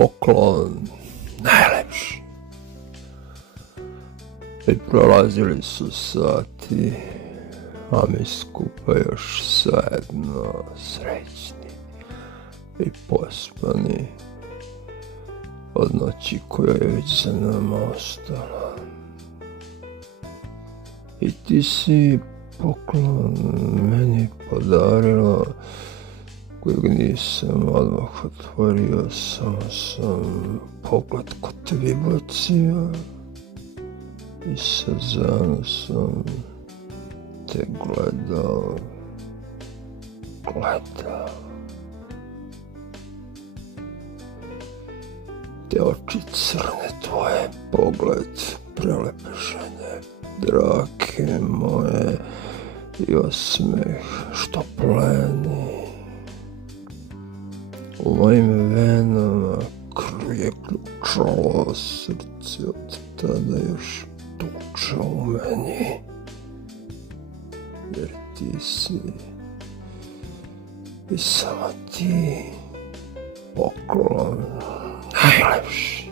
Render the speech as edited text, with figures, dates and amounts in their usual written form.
Poklon, najlepši. I prolazili su sati, a mi skupa još zajedno, srećni i pospani od noći koja je već za nama ostala. I ti si poklon meni podarila, kojeg nisam odmah otvorio, samo sam pogled kod tebi bacio i sa zanosom te gledao. Te oči crne tvoje, pogled prelepe žene, drake moje i osmeh što pleni. U mojim venama krv je ključalo, srce od tada još tuče u meni, jer ti si i samo ti poklon najlepši.